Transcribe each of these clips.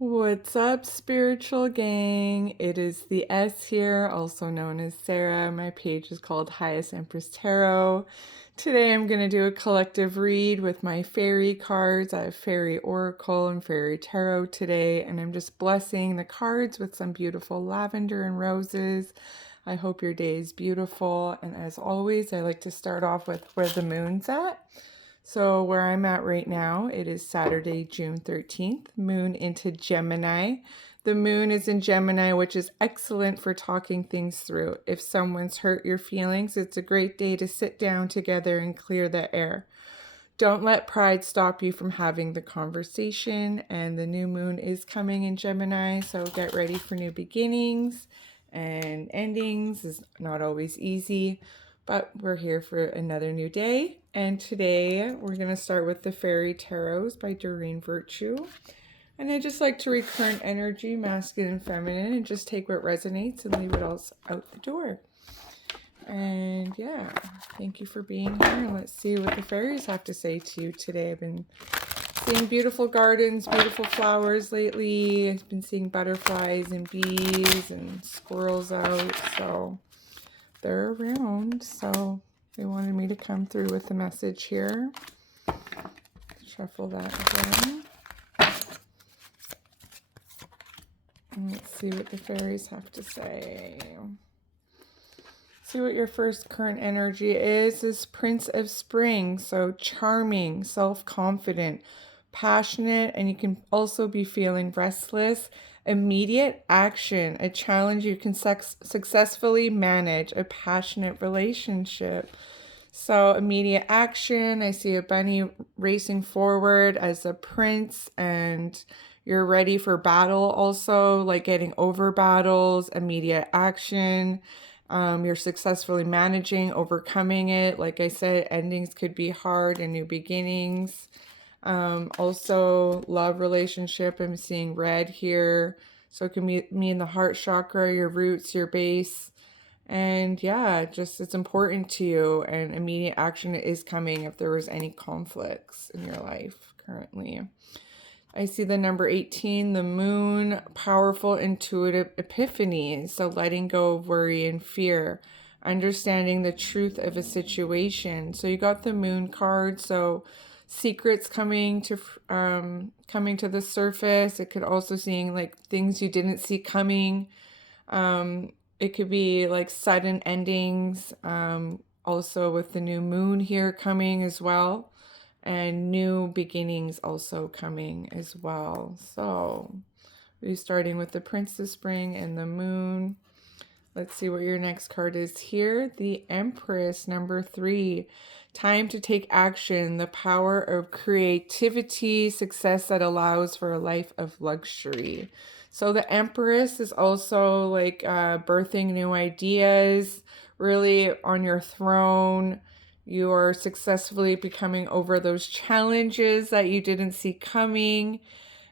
What's up, spiritual gang? It is the S here, also known as Sarah. My page is called Highest Empress Tarot. Today I'm going to do a collective read with my fairy cards. I have Fairy Oracle and Fairy Tarot today, and I'm just blessing the cards with some beautiful lavender and roses. I hope your day is beautiful, and as always, I like to start off with where the moon's at. So where I'm at right now, it is Saturday, June 13th, moon into Gemini. The moon is in Gemini, which is excellent for talking things through. If someone's hurt your feelings, it's a great day to sit down together and clear the air. Don't let pride stop you from having the conversation. And the new moon is coming in Gemini, so get ready for new beginnings and endings. Is not always easy, but we're here for another new day. And today we're going to start with the Fairy Tarots by Doreen Virtue. And I just like to read current energy, masculine and feminine, and just take what resonates and leave it else out the door. And yeah, thank you for being here. And let's see what the fairies have to say to you today. I've been seeing beautiful gardens, beautiful flowers lately. I've been seeing butterflies and bees and squirrels out. So they're around. So they wanted me to come through with the message here. Shuffle that again. And let's see what the fairies have to say. See what your first current energy is Prince of Spring. So charming, self-confident, passionate, and you can also be feeling restless. Immediate action, a challenge you can successfully manage, a passionate relationship. So immediate action, I see a bunny racing forward as a prince, and you're ready for battle also, like getting over battles, immediate action. You're successfully managing, overcoming it. Like I said, endings could be hard and new beginnings. Also, love relationship. I'm seeing red here. So it can be me in the heart chakra, your roots, your base. And yeah, just it's important to you. And immediate action is coming if there was any conflicts in your life currently. I see the number 18, the moon, powerful intuitive epiphany. So letting go of worry and fear, understanding the truth of a situation. So you got the moon card. So secrets coming to the surface. It could also seeing like things you didn't see coming. It could be like sudden endings. Also with the new moon here coming as well. And new beginnings also coming as well. So we're starting with the Prince of Spring and the moon. Let's see what your next card is here. The Empress, number 3. Time to take action, the power of creativity, success that allows for a life of luxury. So the Empress is also like birthing new ideas, really on your throne. You are successfully becoming over those challenges that you didn't see coming,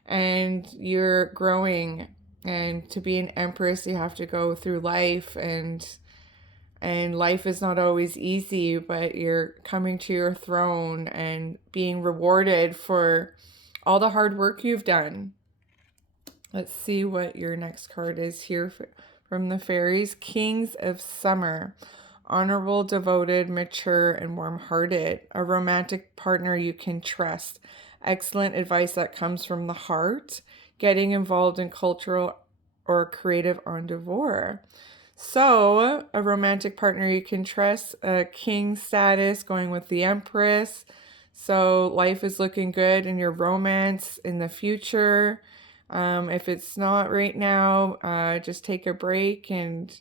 and you're growing. And to be an empress, you have to go through life, and life is not always easy, but you're coming to your throne and being rewarded for all the hard work you've done. Let's see what your next card is here from the fairies. Kings of Summer. Honorable, devoted, mature, and warm-hearted. A romantic partner you can trust. Excellent advice that comes from the heart. Getting involved in cultural or creative endeavor. So, a romantic partner you can trust. A king status, going with the Empress. So, life is looking good in your romance in the future. If it's not right now, just take a break and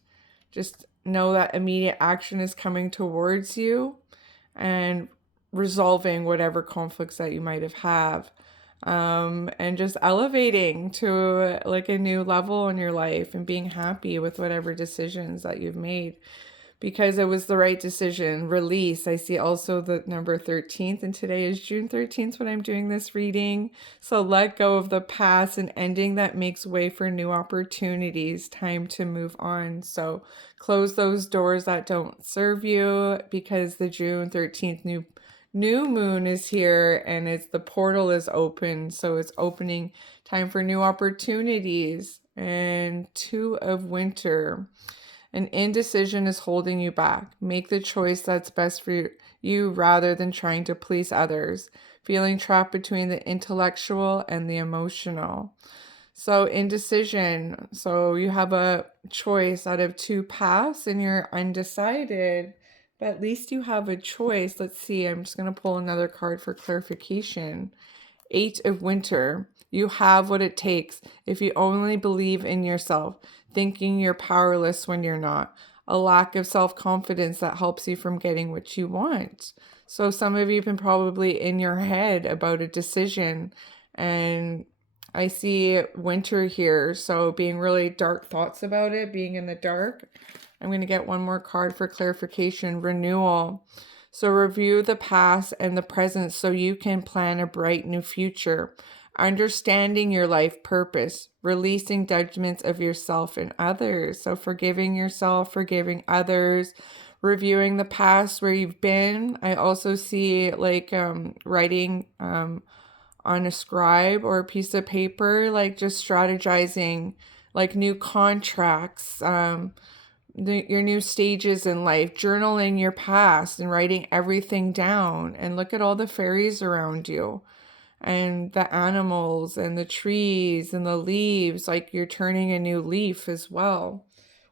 just know that immediate action is coming towards you and resolving whatever conflicts that you might have. And just elevating to like a new level in your life and being happy with whatever decisions that you've made because it was the right decision. Release. I see also the number 13th, and today is June 13th when I'm doing this reading. So let go of the past and ending that makes way for new opportunities. Time to move on. So close those doors that don't serve you because the June 13th new moon is here, and the portal is open, so it's opening time for new opportunities. And Two of Winter. An indecision is holding you back. Make the choice that's best for you rather than trying to please others. Feeling trapped between the intellectual and the emotional. So indecision. So you have a choice out of two paths and you're undecided, but at least you have a choice. Let's see. I'm just going to pull another card for clarification. Eight of Winter. You have what it takes if you only believe in yourself, thinking you're powerless when you're not. A lack of self-confidence that helps you from getting what you want. So some of you have been probably in your head about a decision, and I see winter here. So being really dark thoughts about it, being in the dark. I'm going to get one more card for clarification. Renewal. So review the past and the present so you can plan a bright new future. Understanding your life purpose, releasing judgments of yourself and others. So forgiving yourself, forgiving others, reviewing the past where you've been. I also see like writing on a scribe or a piece of paper, like just strategizing like new contracts, your new stages in life, journaling your past and writing everything down. And look at all the fairies around you and the animals and the trees and the leaves, like you're turning a new leaf as well.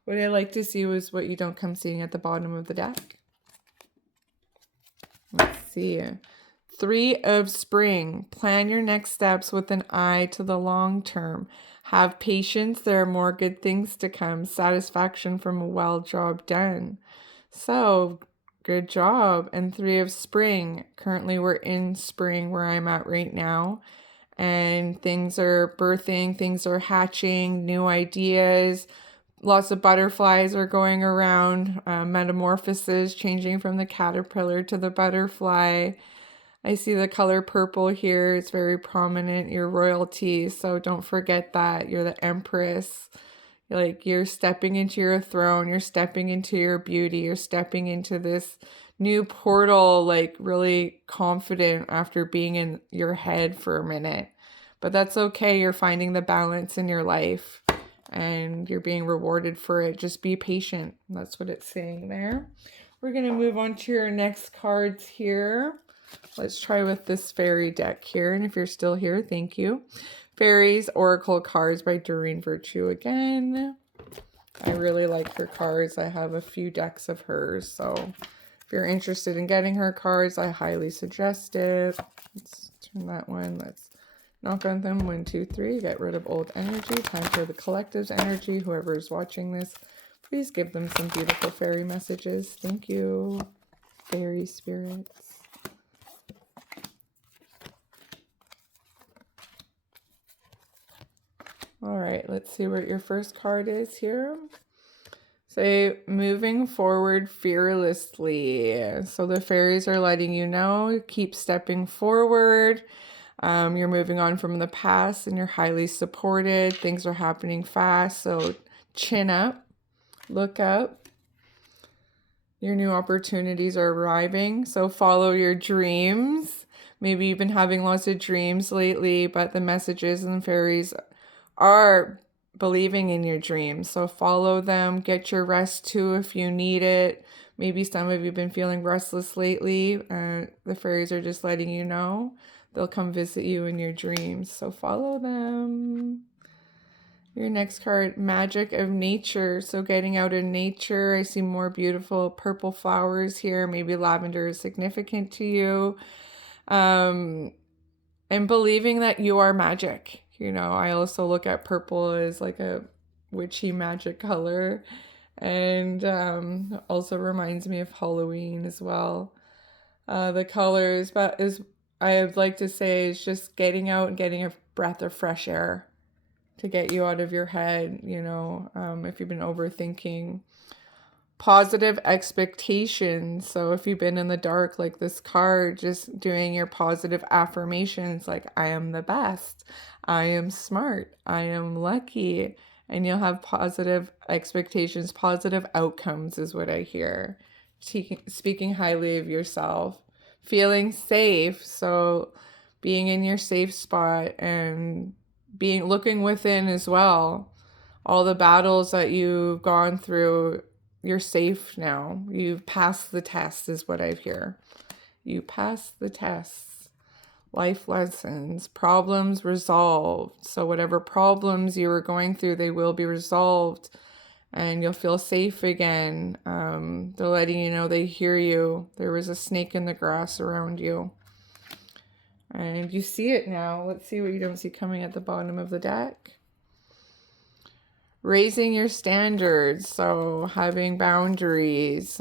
What I like to see was what you don't come seeing at the bottom of the deck. Let's see. Three of Spring. Plan your next steps with an eye to the long term. Have patience. There are more good things to come. Satisfaction from a well job done. So, good job. And Three of Spring. Currently, we're in spring where I'm at right now. And things are birthing, things are hatching, new ideas. Lots of butterflies are going around. Metamorphoses, changing from the caterpillar to the butterfly. I see the color purple here. It's very prominent. You're royalty, so don't forget that. You're the empress. Like you're stepping into your throne. You're stepping into your beauty. You're stepping into this new portal, like really confident after being in your head for a minute. But that's okay. You're finding the balance in your life and you're being rewarded for it. Just be patient. That's what it's saying there. We're going to move on to your next cards here. Let's try with this fairy deck here. And if you're still here, thank you. Fairies Oracle cards by Doreen Virtue again. I really like her cards. I have a few decks of hers. So if you're interested in getting her cards, I highly suggest it. Let's turn that one. Let's knock on them. 1, 2, 3. Get rid of old energy. Time for the collective's energy. Whoever is watching this, please give them some beautiful fairy messages. Thank you, fairy spirits. All right, let's see what your first card is here. Say, moving forward fearlessly. So the fairies are letting you know, keep stepping forward. You're moving on from the past and you're highly supported. Things are happening fast, so chin up, look up. Your new opportunities are arriving, so follow your dreams. Maybe you've been having lots of dreams lately, but the messages and fairies are believing in your dreams. So follow them, get your rest too if you need it. Maybe some of you have been feeling restless lately. The fairies are just letting you know. They'll come visit you in your dreams. So follow them. Your next card, Magic of Nature. So getting out in nature. I see more beautiful purple flowers here. Maybe lavender is significant to you. And believing that you are magic. You know, I also look at purple as like a witchy magic color, and also reminds me of Halloween as well. The colors, but I would like to say is just getting out and getting a breath of fresh air to get you out of your head, you know, if you've been overthinking. Positive expectations. So if you've been in the dark like this card, just doing your positive affirmations like I am the best, I am smart, I am lucky, and you'll have positive expectations, positive outcomes is what I hear. Speaking highly of yourself, feeling safe. So being in your safe spot and looking within as well. All the battles that you've gone through, you're safe now. You've passed the test is what I hear. You passed the tests. Life lessons, problems resolved. So whatever problems you were going through, they will be resolved and you'll feel safe again. They're letting you know they hear you. There was a snake in the grass around you. And you see it now. Let's see what you don't see coming at the bottom of the deck. Raising your standards, so having boundaries.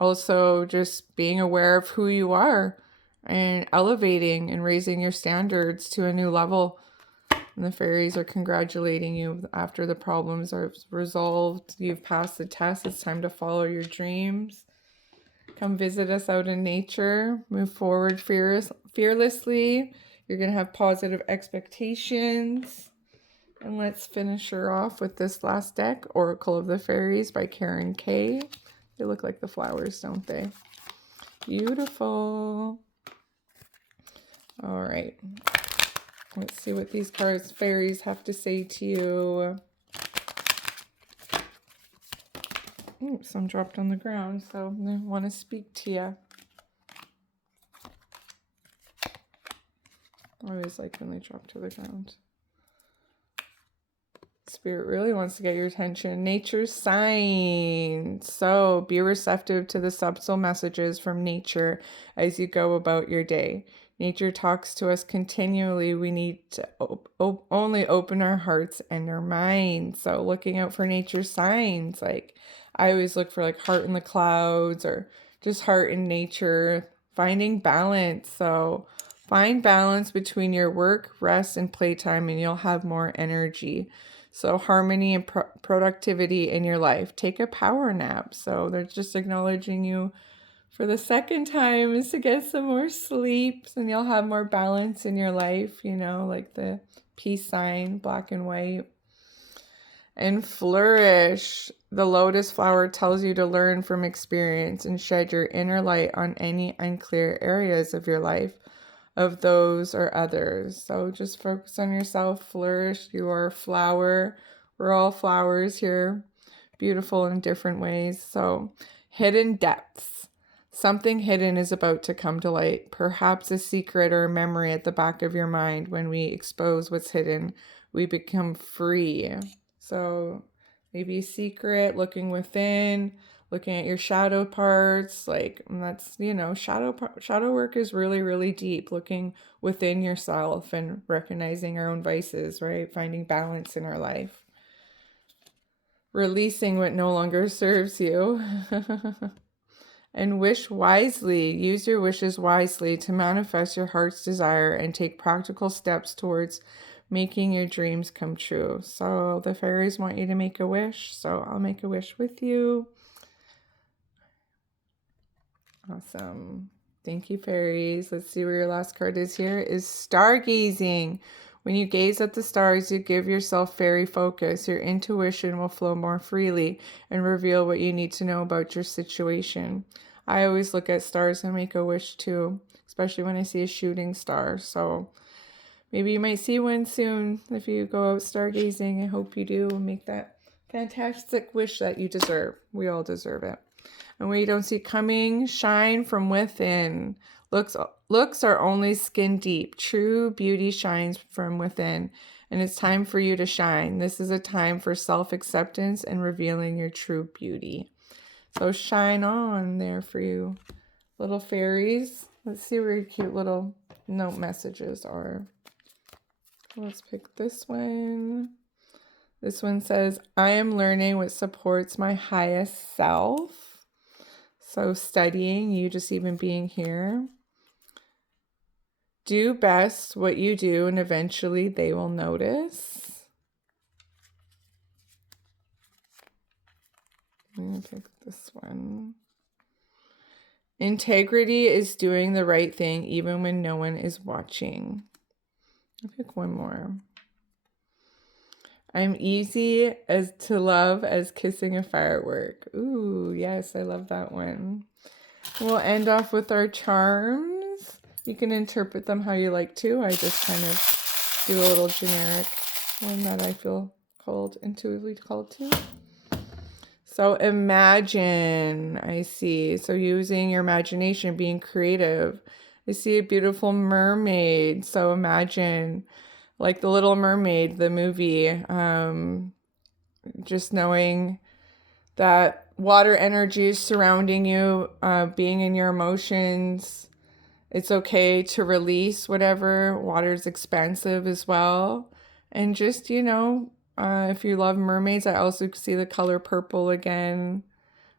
Also just being aware of who you are and elevating and raising your standards to a new level. And the fairies are congratulating you after the problems are resolved. You've passed the test. It's time to follow your dreams. Come visit us out in nature. Move forward fearlessly. You're going to have positive expectations. And let's finish her off with this last deck, Oracle of the Fairies by Karen Kay. They look like the flowers, don't they? Beautiful. All right. Let's see what these cards, fairies, have to say to you. Ooh, some dropped on the ground, so I want to speak to you. I always like when they drop to the ground. Spirit really wants to get your attention. Nature's signs. So be receptive to the subtle messages from nature as you go about your day. Nature talks to us continually. We need to only open our hearts and our minds. So looking out for nature's signs. Like I always look for like heart in the clouds or just heart in nature. Finding balance. So find balance between your work, rest, and playtime, and you'll have more energy. So harmony and productivity in your life. Take a power nap. So they're just acknowledging you for the second time is to get some more sleep and you'll have more balance in your life, you know, like the peace sign, black and white. And flourish. The lotus flower tells you to learn from experience and shed your inner light on any unclear areas of your life, of those or others. So just focus on yourself, flourish. You are a flower. We're all flowers here, beautiful in different ways. So hidden depths. Something hidden is about to come to light, perhaps a secret or a memory at the back of your mind. When we expose what's hidden, we become free. So maybe a secret, looking within, looking at your shadow parts, like that's, you know, shadow work is really, really deep, looking within yourself and recognizing our own vices, right? Finding balance in our life. Releasing what no longer serves you. And wish wisely. Use your wishes wisely to manifest your heart's desire and take practical steps towards making your dreams come true. So the fairies want you to make a wish. So I'll make a wish with you. Awesome. Thank you, fairies. Let's see where your last card is here. Is stargazing. When you gaze at the stars, you give yourself fairy focus. Your intuition will flow more freely and reveal what you need to know about your situation. I always look at stars and make a wish too, especially when I see a shooting star. So maybe you might see one soon if you go out stargazing. I hope you do. Make that fantastic wish that you deserve. We all deserve it. And what you don't see coming, shine from within. Looks are only skin deep. True beauty shines from within. And it's time for you to shine. This is a time for self-acceptance and revealing your true beauty. So shine on there for you, little fairies. Let's see where your cute little note messages are. Let's pick this one. This one says, I am learning what supports my highest self. So studying, you just even being here. Do best what you do and eventually they will notice. I'm going to pick this one. Integrity is doing the right thing even when no one is watching. I'll pick one more. I'm easy to love as kissing a firework. Ooh, yes, I love that one. We'll end off with our charms. You can interpret them how you like to. I just kind of do a little generic one that I feel intuitively called to. So imagine, I see. So using your imagination, being creative. I see a beautiful mermaid. So imagine, like The Little Mermaid, the movie, just knowing that water energy is surrounding you, being in your emotions. It's okay to release whatever. Water is expansive as well. And just, if you love mermaids, I also see the color purple again.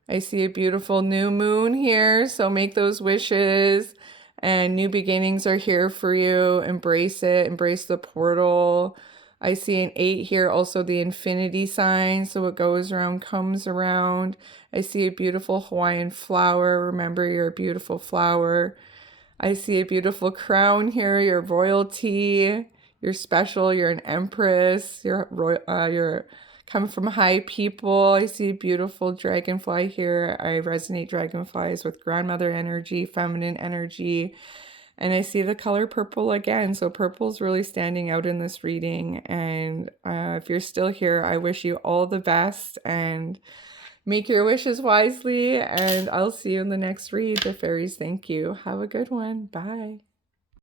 I see a beautiful new moon here, so make those wishes. And new beginnings are here for you. Embrace it. Embrace the portal. I see an 8 here, also the infinity sign. So what goes around comes around. I see a beautiful Hawaiian flower. Remember, you're a beautiful flower. I see a beautiful crown here. You're royalty. You're special. You're an empress. You're come from high people. I see a beautiful dragonfly here. I resonate dragonflies with grandmother energy, feminine energy. And I see the color purple again. So purple is really standing out in this reading. And if you're still here, I wish you all the best and make your wishes wisely. And I'll see you in the next read. The fairies thank you. Have a good one. Bye.